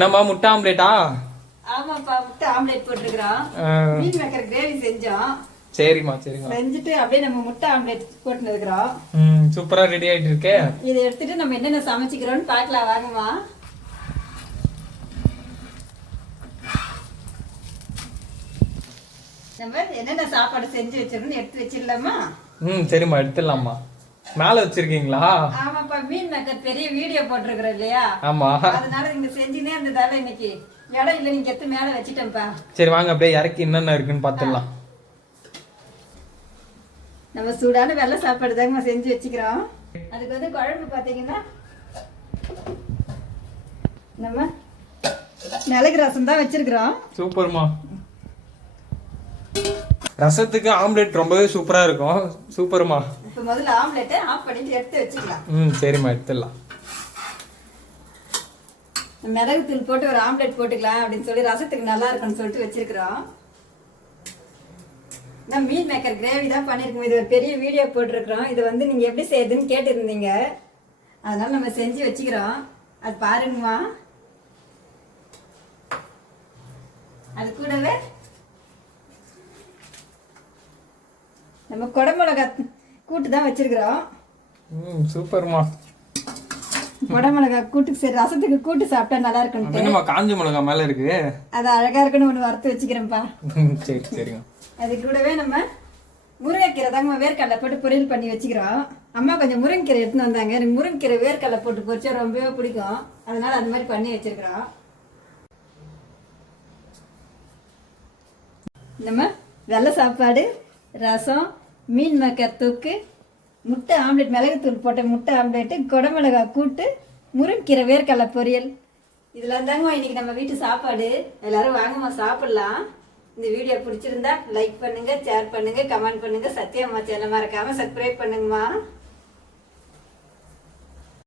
நம்ம முட்டை ஆம்லேட்டா? ஆமாப்பா, முட்டை ஆம்லேட் போட்டுருக்குறோம். மீன் மேக்கர் கிரேவி செஞ்சோம். சரிம்மா. செஞ்சுட்டு அப்படியே நம்ம முட்டை ஆம்லேட் போட்டு இருக்கிறோம். சூப்பரா ரெடி ஆயிட்டு இருக்கே. இதை எடுத்துட்டு நம்ம என்னென்ன சமைச்சிக்கிறோம்னு பார்க்கலாம் வாங்கம்மா. நம்ம என்னென்ன சாப்பாடு செஞ்சு வச்சிருக்கோம்னு எடுத்து வச்சிடலாமா? சரிம்மா, எடுத்துடலாமா. மேல வச்சிருக்கீங்களா? ஆமாப்பா, மீன் மேக்கர் பெரிய வீடியோ போட்டிருக்கிறோம் இல்லையா? ஆமா, அதனால இங்க செஞ்சுனே இருந்ததால இன்னைக்கு இடம் இல்லை, நீங்க எடுத்து மேல வச்சிட்டேன்ப்பா. சரி வாங்க, அப்படியே இறக்கி என்னென்ன இருக்குன்னு பாத்துடலாம். நம்ம சூடான வெள்ளை சாப்பாடு தாங்க செஞ்சு வச்சுக்கிறோம். அதுக்கு வந்து குழம்பு பாத்தீங்கன்னா நம்ம மிளகு ரசம் தான் வச்சிருக்கிறோம். சூப்பர்மா. ரசத்துக்கு ஆம்லெட் ரொம்பவே சூப்பரா இருக்கும். சூப்பர்மா. இப்போ முதல்ல ஆம்லெட்டை ஆஃப் பண்ணிட்டு எடுத்து வச்சுக்கலாம். சரிம்மா, எடுத்துடலாம். மிளகு தூள் போட்டு ஒரு ஆம்லெட் போட்டுக்கலாம் அப்படின்னு சொல்லி ரசத்துக்கு நல்லா இருக்கும்னு சொல்லிட்டு வச்சிருக்கிறோம். நான் மீன் மேக்கர் கிரேவி தான் பண்ணியிருக்கோம். இது ஒரு பெரிய வீடியோ போட்டிருக்கிறோம். இது வந்து நீங்கள் எப்படி செய்யுதுன்னு கேட்டிருந்தீங்க, அதனால நம்ம செஞ்சு வச்சுக்கிறோம். அது பாருங்கம்மா. அது கூடவே நம்ம குடமிளகா கூட்டு தான் வச்சிருக்கிறோம். சூப்பர்மா. குடமிளகா கூட்டுக்கு சரி, ரசத்துக்கு கூட்டு சாப்பிட்டா நல்லா இருக்குன்னு காஞ்ச மிளகா மேல இருக்கு, அது அழகா இருக்குன்னு ஒன்று வறுத்து வச்சுக்கிறேன்ப்பா. சரிங்க. அது கூடவே நம்ம முருங்கைக்கீரை தாங்க வேர்க்கடலை போட்டு பொரியல் பண்ணி வச்சுக்கிறோம். அம்மா கொஞ்சம் முருங்கைக்கீரை எடுத்துன்னு வந்தாங்க. எனக்கு முருங்கைக்கீரை வேர்க்கடலை போட்டு பொரிச்சா ரொம்பவே பிடிக்கும், அதனால அந்த மாதிரி பண்ணி வச்சிருக்கிறோம். நம்ம வெள்ளை சாப்பாடு, ரசம், மீன் மேக்கர் தொக்கு, முட்டை ஆம்லேட், மிளகுத்தூள் போட்ட முட்டை ஆம்லேட்டு, குடமிளகா கூட்டு, முருங்கீரை வேர்க்கடலை பொரியல், இதெல்லாம் தாங்க இன்னைக்கு நம்ம வீட்டு சாப்பாடு. எல்லாரும் வாங்கம்மா சாப்பிடலாம். இந்த வீடியோ பிடிச்சிருந்தா லைக் பண்ணுங்க, ஷேர் பண்ணுங்க, கமெண்ட் பண்ணுங்க. சத்யாம்மா சேனலை மறக்காம சப்ஸ்கிரைப் பண்ணுங்கம்மா.